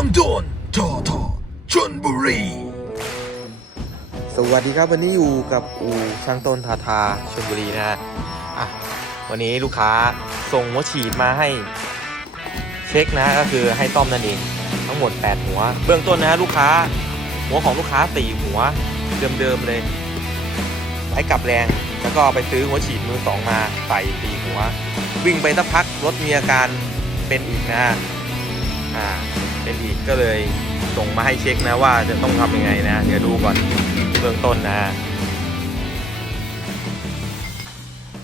างโดนทอทอชนบุรี สวัสดีครับวันนี้อยู่กับอูช่างต้นทาทาชลบุรีนะฮะอะวันนี้ลูกค้าส่งหัวฉีดมาให้เช็คนะก็คือให้ต้อมนั่นเองทั้งหมด 8 หัว เบื้องต้นนะฮะลูกค้าหัวของลูกค้า4หัวเดิมๆเลยไว้กลับแรงแล้วก็ไปซื้อหัวฉีดมือสองมาใส่สี่หัว วิ่งไปสักพักรถมีอาการเป็นอีกนะ อ่าเป็นอีกก็เลยส่งมาให้เช็คนะว่าจะต้องทำยังไงนะ เดี๋ยวดูก่อนเบื้องต้นนะ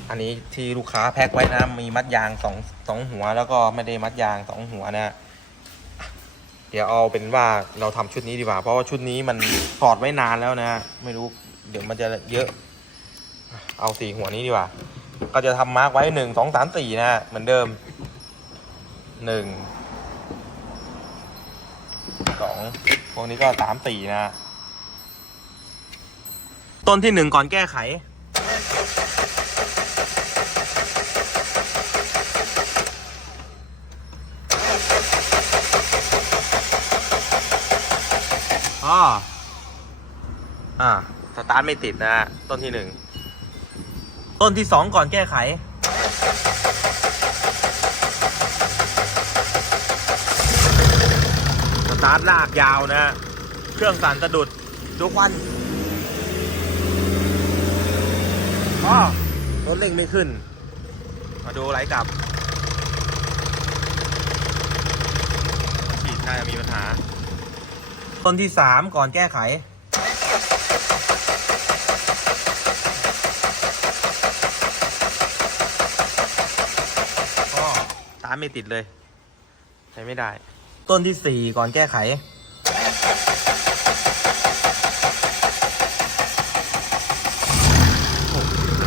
อันนี้ที่ลูกค้าแพ็คไว้นะ มีมัดยางสองสองหัว แล้วก็ไม่ได้มัดยางสองหัวนะ เดี๋ยวเอาเป็นว่าเราทำชุดนี้ดีกว่า เพราะว่าชุดนี้มันถอดไว้นานแล้วนะ ไม่รู้เดี๋ยวมันจะเยอะ เอาสี่หัวนี้ดีกว่า ก็จะทำมาร์กไว้หนึ่งสองสามสี่นะเหมือนเดิมหนึ่ง พวกนี้ก็สามสี่นะ ต้นที่หนึ่งก่อนแก้ไข อ๋อ อ่า สตาร์ทไม่ติดนะฮะต้นที่หนึ่ง ต้นที่สองก่อนแก้ไข สตา ร์ทลากยาวนะฮะเครื่องสั่นสะดุดทุกวันอ๋อรถเร่งไม่ขึ้น มาดูไหลกลับฉีดน่าจะมีปัญหา ต้นที่สามก่อนแก้ไขก็ตามไม่ติดเลย ใช้ไม่ได้ ต้นที่สี่ก่อนแก้ไข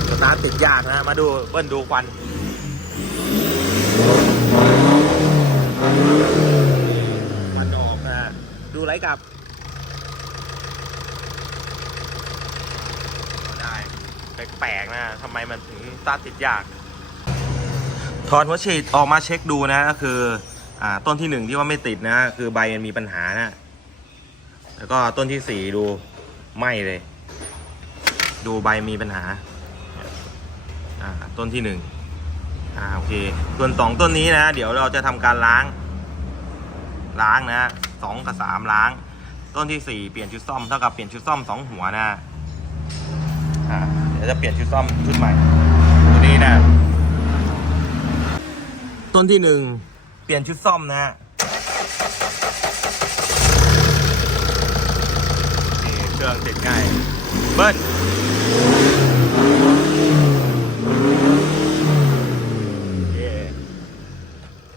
สตาร์ทติดยากนะ มาดูเบิ้ลดูควัน ควันออกนะ ดูไหลกลับได้แปลกๆนะทำไมมันถึงสตาร์ทติดยาก ถอดหัวฉีดออกมาเช็คดูนะก็คืออ่า ต้นที่หนึ่งที่ว่าไม่ติดนะ คือใบมันมีปัญหานะ แล้วก็ต้นที่สี่ดูไหมเลย ดูใบมีปัญหาอ่าต้นที่หนึ่งอ่าโอเค ส่วนสองต้นนี้นะ เดี๋ยวเราจะทำการล้าง ล้างนะสองกับสามล้าง ต้นที่สี่เปลี่ยนชุดซ่อมเท่ากับเปลี่ยนชุดซ่อมสองหัวนะอ่าเดี๋ยวจะเปลี่ยนชุดซ่อมชุดใหม่ตัวนี้นะ ต้นที่หนึ่ง ปลี่ยนชุดซ่อมนะนี่เครื่องติดง่ายเบิ้ลเย่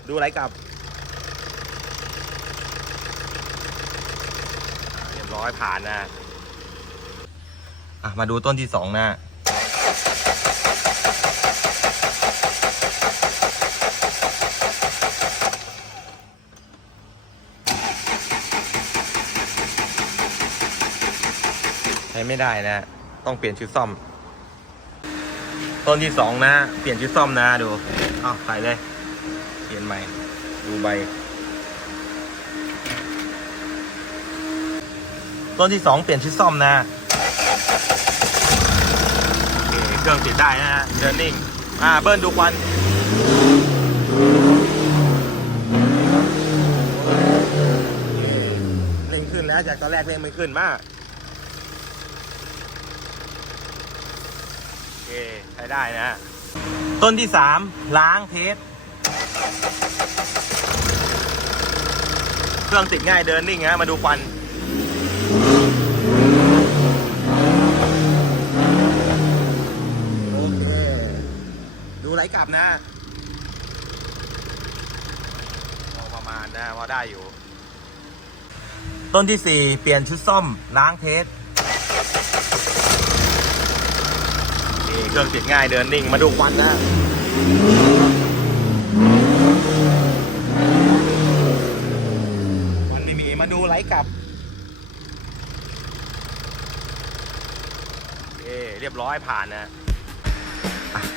ดูอะไรกลับ เรียบร้อยผ่านนะ อะ มาดูต้นที่สองนะ ไม่ได้นะ ต้องเปลี่ยนชุดซ่อม ต้นที่สองนะ เปลี่ยนชุดซ่อมนะดูอ้าวใส่เลย เปลี่ยนใหม่ ดูใบ ต้นที่สองเปลี่ยนชุดซ่อมนะเครื่องติดได้นะฮะเดินนิ่ง อ่า เบิ้ลดูควันเร่งขึ้นแล้วจากตอนแรกเร่งไม่ขึ้นมาก โอเค ใช้ได้นะ ต้นที่สามล้างเทสเครื่องติดง่ายเดินนิ่งฮะมาดูควันโอเคดูไหลกลับนะพอประมาณนะพอได้อยู่ ต้นที่สี่เปลี่ยนชุดซ่อมล้างเทส เครื่องติดง่ายเดินนิ่งมาดูควันนะควันไม่มีมาดูไหลกลับโอเคเรียบร้อยผ่านนะ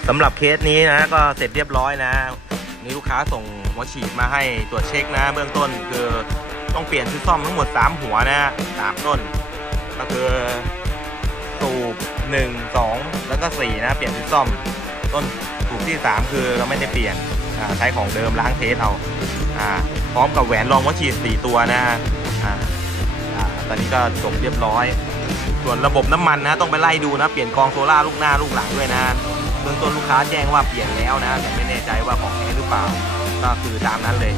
สำหรับเคสนี้นะก็เสร็จเรียบร้อยนะนี่ลูกค้าส่งหัวฉีดมาให้ตรวจเช็คนะ เบื้องต้นคือต้องเปลี่ยนชุดซ่อมทั้งหมด 3 หัวนะสามต้น ก็คือสูบ หนึ่งสองแล้วก็สี่นะ เปลี่ยนชุดซ่อม ต้นสูบที่ 3 คือเราไม่ได้เปลี่ยนใช้ของเดิมล้างเทสเอาอ่าพร้อมกับแหวนรองวัดฉีสี่ตัวนะอ่าตอนนี้ก็จบเรียบร้อย ส่วนระบบน้ำมันนะ ต้องไปไล่ดูนะ เปลี่ยนกองโซล่าลูกหน้าลูกหลังด้วยนะเบื้องต้นลูกค้าแจ้งว่าเปลี่ยนแล้วนะแต่ไม่แน่ใจว่าของแท้หรือเปล่า ก็คือตามนั้นเลย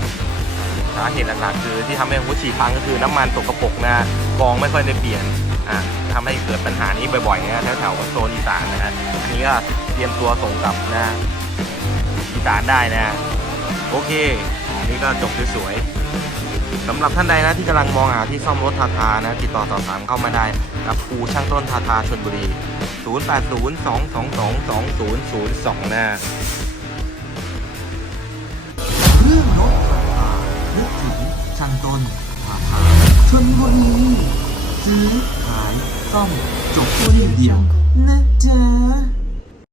สาเหตุหลักๆคือที่ทำให้หัวฉีดพังก็คือน้ำมันตกกระปกนะกองไม่ค่อยได้เปลี่ยน อ่าทำให้เกิดปัญหานี้บ่อยๆนะแถวๆโซนอีสานนะฮะอันนี้ก็เตรียมตัวส่งกลับนะอีสานได้นะ โอเคอันนี้ก็จบสวยๆสำหรับท่านใดนะที่กำลังมองหาที่ซ่อมรถทาทานะ ติดต่อสอบถามเข้ามาได้ กับครูช่างต้นทาทาชนบุรี 0802222002 นะเรื่องรถราคานึกถึงช่างต้นราคาชนบุรี ซื้อขายซ่อมจบที่เดียวนะจ๊ะ